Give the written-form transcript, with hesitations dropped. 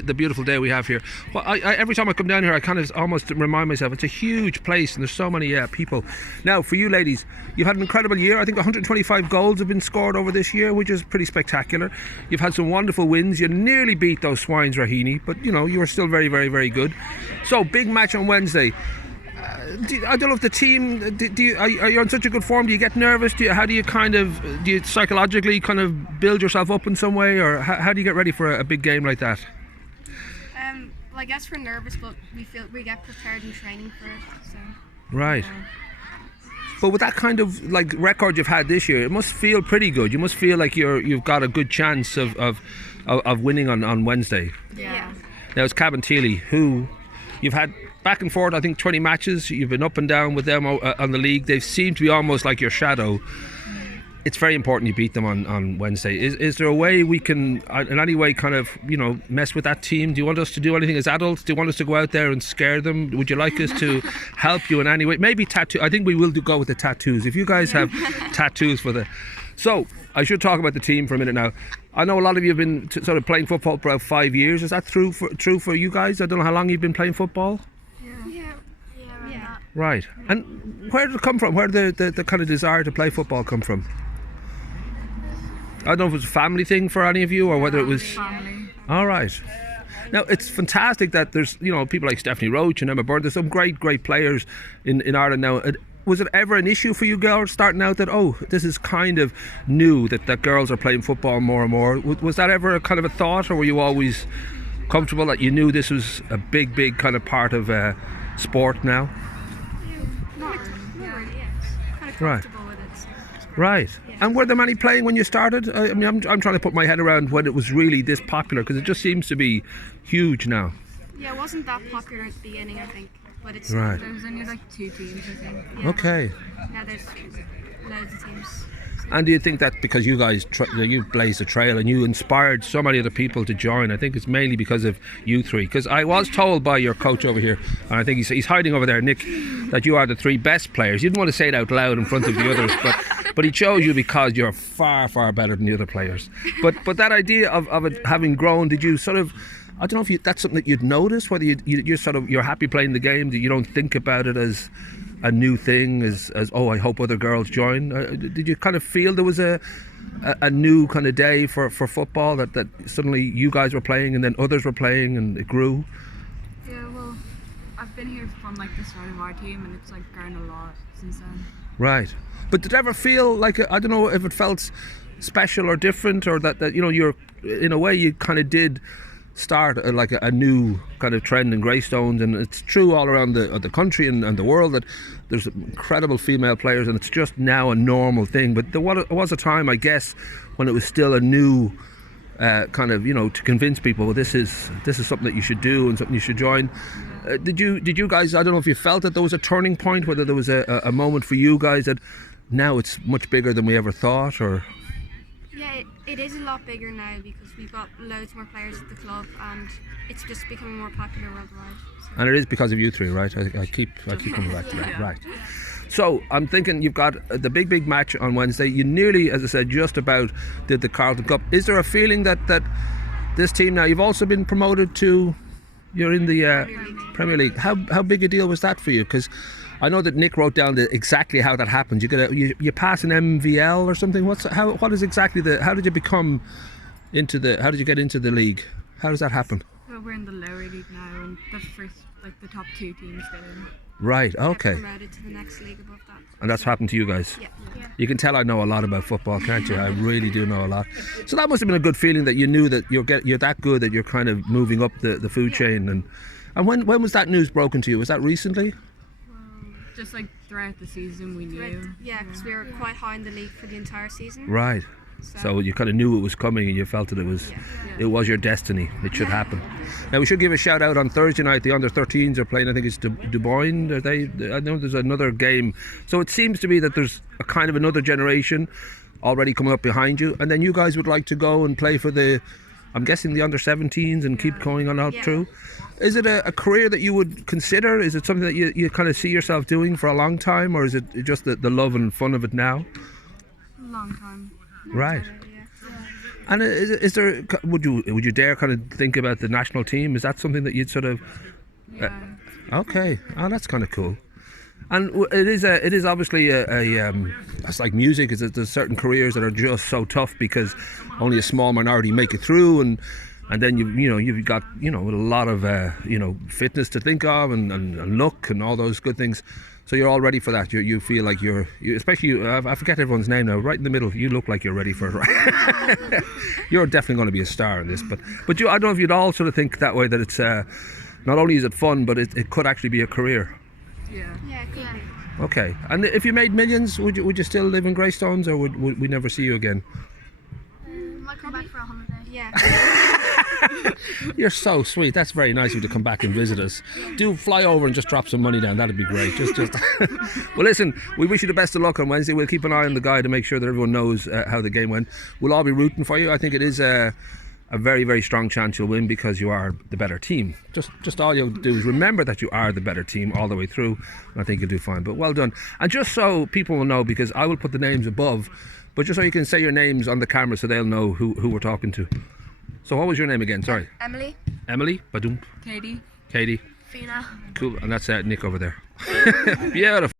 the beautiful day we have here. Well, every time I come down here, I kind of almost remind myself it's a huge place and there's so many people. Now, for you ladies, you've had an incredible year. I think 125 goals have been scored over this year, which is pretty spectacular. You've had some wonderful wins. You nearly beat those Swines, Raheny, but you know you were still very, very, very good. So, big match on Wednesday. I don't know if the team, are you on such a good form? Do you get nervous? How do you psychologically kind of build yourself up in some way, or how do you get ready for a big game like that? Well, I guess we're nervous, but we get prepared in training for it. So. Right. But with that kind of like record you've had this year, it must feel pretty good. You must feel like you've got a good chance of winning on Wednesday. Yeah. Now it's Cabinteely, who you've had back and forth, I think 20 matches. You've been up and down with them on the league. They seem to be almost like your shadow. It's very important you beat them on Wednesday. Is there a way we can, in any way, kind of, you know, mess with that team? Do you want us to do anything as adults? Do you want us to go out there and scare them? Would you like us to help you in any way? Maybe tattoo. I think we will go with the tattoos. If you guys have tattoos for the... So, I should talk about the team for a minute now. I know a lot of you have been sort of playing football for about 5 years. Is that true for you guys? I don't know how long you've been playing football. Right. And where did it come from? Where did the kind of desire to play football come from? I don't know if it was a family thing for any of you or whether it was... Family. All right. Now, it's fantastic that there's, you know, people like Stephanie Roach and Emma Byrne. There's some great players in Ireland now. Was it ever an issue for you girls starting out that, oh, this is kind of new, that girls are playing football more and more? Was that ever a kind of a thought, or were you always comfortable that you knew this was a big kind of part of sport now? Right. Right. Yeah. And were there many playing when you started? I mean, I'm trying to put my head around when it was really this popular, because it just seems to be huge now. Yeah, it wasn't that popular at the beginning, I think. But it's right. There was only like 2 teams, I think. Yeah. Okay. Now there's loads of teams. And do you think that because you guys you blazed a trail and you inspired so many other people to join, I think it's mainly because of you three? Because I was told by your coach over here, and I think he's hiding over there, Nick, that you are the 3 best players. You didn't want to say it out loud in front of the others, but he chose you because you're far better than the other players. But that idea of it having grown, did you sort of, I don't know if that's something that you'd notice, whether you're happy playing the game, that you don't think about it as a new thing, as oh, I hope other girls join. Did you kind of feel there was a new kind of day for football, that suddenly you guys were playing and then others were playing and it grew? Yeah, well, I've been here from like the start of our team and it's like grown a lot since then. Right. But did it ever feel like, I don't know if it felt special or different, or that you know, you're in a way you kind of did start a new kind of trend in Greystones, and it's true all around the country and the world that there's incredible female players, and it's just now a normal thing. But there was a time, I guess, when it was still a new kind of, you know, to convince people, well, this is something that you should do and something you should join. Did you guys, I don't know if you felt that there was a turning point, whether there was a moment for you guys that now it's much bigger than we ever thought, or... Yeah, it is a lot bigger now because we've got loads more players at the club and it's just becoming more popular worldwide. So. And it is because of you 3, right? I keep coming back to that, right? So I'm thinking you've got the big match on Wednesday. You nearly, as I said, just about did the Carlton Cup. Is there a feeling that this team now, you've also been promoted to, you're in the Premier League. How big a deal was that for you? Because I know that Nick wrote down exactly how that happened. You pass an MVL or something. What is exactly how did you become into how did you get into the league? How does that happen? Well, we're in the lower league now, and the top 2 teams get in. Right. Okay. Promoted to the next league above that. And that's happened to you guys. Yeah. You can tell I know a lot about football, can't you? I really do know a lot. So that must have been a good feeling that you knew that you're that good that you're kind of moving up the food chain. And when was that news broken to you? Was that recently? Just like throughout the season we knew. Yeah, because we were quite high in the league for the entire season. Right. So you kind of knew it was coming and you felt that it was your destiny. It should happen. Now we should give a shout out on Thursday night. The under-13s are playing, I think it's Du Bois. I know there's another game. So it seems to be that there's a kind of another generation already coming up behind you. And then you guys would like to go and play for I'm guessing the under-17s and keep going on out through. Is it a career that you would consider? Is it something that you kind of see yourself doing for a long time, or is it just the love and fun of it now? A long time. Right. And is there, would you dare kind of think about the national team? Is that something that you'd sort of? Yeah. Okay, oh, that's kind of cool. And it is obviously it's like music. There's certain careers that are just so tough because only a small minority make it through, and then you've got a lot of fitness to think of and luck and all those good things. So you're all ready for that. You feel like you especially you, I forget everyone's name now. Right in the middle, you look like you're ready for it. Right? You're definitely going to be a star in this. But I don't know if you'd all sort of think that way, that it's not only is it fun, but it could actually be a career. Yeah. Yeah, it could be. Okay. And if you made millions, would you still live in Greystones, or would we never see you again? Might come back for a holiday. Yeah. You're so sweet. That's very nice of you to come back and visit us. Do fly over and just drop some money down. That'd be great. Just. Well, listen. We wish you the best of luck on Wednesday. We'll keep an eye on the guy to make sure that everyone knows how the game went. We'll all be rooting for you. I think it is a very, very strong chance you'll win because you are the better team. Just all you'll do is remember that you are the better team all the way through, and I think you'll do fine. But well done. And just so people will know, because I will put the names above, but just so you can say your names on the camera so they'll know who we're talking to. So what was your name again? Sorry. Emily. Emily. Badum. Katie. Katie. Fiadhna. Cool. And that's Nick over there. Beautiful.